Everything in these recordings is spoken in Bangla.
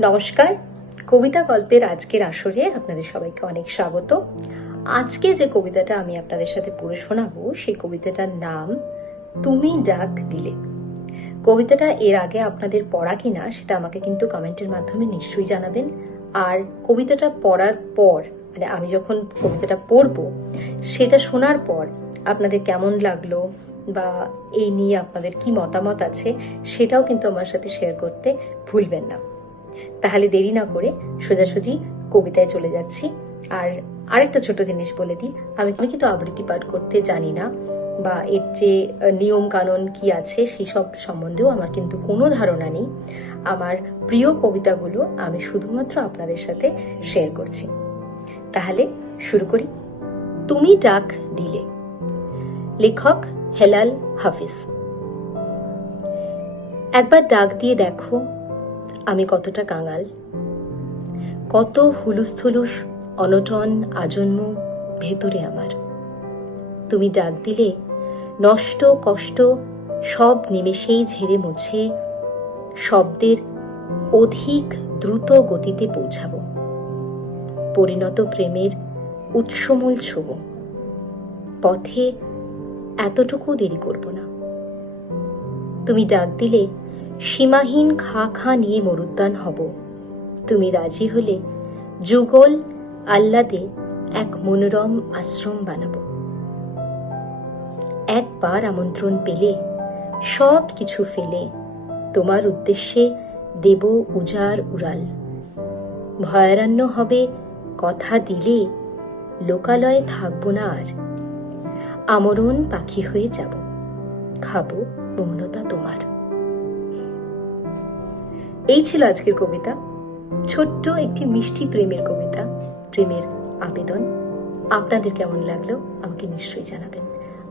নমস্কার, কবিতা গল্পের আজকের আসরে আপনাদের সবাইকে অনেক স্বাগত। আজকে যে কবিতাটা আমি আপনাদের সাথে পড়ে শোনাবো, সেই কবিতাটার নাম, তুমি ডাক দিলে। কবিতাটা এর আগে আপনাদের পড়া কিনা, সেটা আমাকে কিন্তু কমেন্টের মাধ্যমে নিশ্চয়ই জানাবেন। আর কবিতাটা পড়ার পর মানে আমি যখন কবিতাটা পড়ব, সেটা শোনার পর আপনাদের কেমন লাগল? বা এই নিয়ে আপনাদের কি মতামত আছে, সেটাও কিন্তু আমার সাথে শেয়ার করতে ভুলবেন না। তাহলে দেরি না করে সোজাসুজি কবিতায় চলে যাচ্ছি। আর আরেকটা ছোট জিনিস বলে দিই, আমি আমি কিন্তু আবৃত্তি পাঠ করতে জানি না বা এর যে নিয়ম কানুন কি আছে সেই সব সম্বন্ধেও আমার কিন্তু কোনো ধারণা নেই। আমার প্রিয় কবিতাগুলো আমি শুধুমাত্র আপনাদের সাথে শেয়ার করছি। তাহলে শুরু করি। তুমি ডাক দিলে। লেখক হেলাল হাফিজ। একবার ডাক দিয়ে দেখো আমি কতটা কাঙাল। কত হুলুস থুলুস অনটন, আজন্ম ভেতরে আমার। তুমি ডাক দিলে নষ্ট, কষ্ট, সব নিমেষেই ঝেড়ে মুছে শব্দের অধিক দ্রুত গতিতে পৌঁছাবো। পরিণত প্রেমের উৎসমূল ছোব। পথে এতটুকু দেরি করব না। তুমি ডাক দিলে, সীমাহীন খা খা নিয়ে মরুদ্যান হব। তুমি রাজি হলে যুগল আহ্লাদে এক মনোরম আশ্রম বানাবো। একবার আমন্ত্রণ পেলে, সব কিছু ফেলে, তোমার উদ্দেশ্যে দেব উজার উড়াল। ভয়ারণ্য হবে কথা দিলে, লোকালয়ে থাকব না আর। আমরণ পাখি হয়ে যাব। খাব মৌনতা তোমার। এই ছিল আজকের কবিতা। ছোট্ট একটি মিষ্টি প্রেমের কবিতা, প্রেমের আবেদন। আপনাদের কেমন লাগল আমাকে নিশ্চয়ই জানাবেন।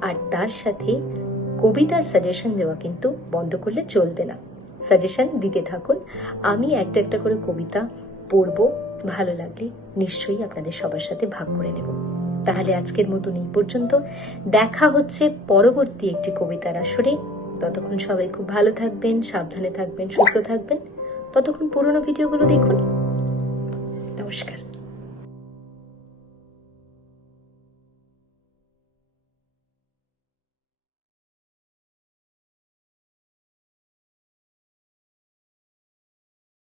আর তার সাথে কবিতার সাজেশন দেওয়া কিন্তু বন্ধ করলে চলবে না। সাজেশন দিতে থাকুন। আমি একটা একটা করে কবিতা পড়ব। ভালো লাগলে নিশ্চয়ই আপনাদের সবার সাথে ভাগ করে নেব। তাহলে আজকের মতন এই পর্যন্ত। দেখা হচ্ছে পরবর্তী একটি কবিতার আসরে। ততক্ষণ সবাই খুব ভালো থাকবেন, সাবধানে থাকবেন, সুস্থ থাকবেন। ততক্ষণ পুরনো ভিডিওগুলো দেখুন। নমস্কার।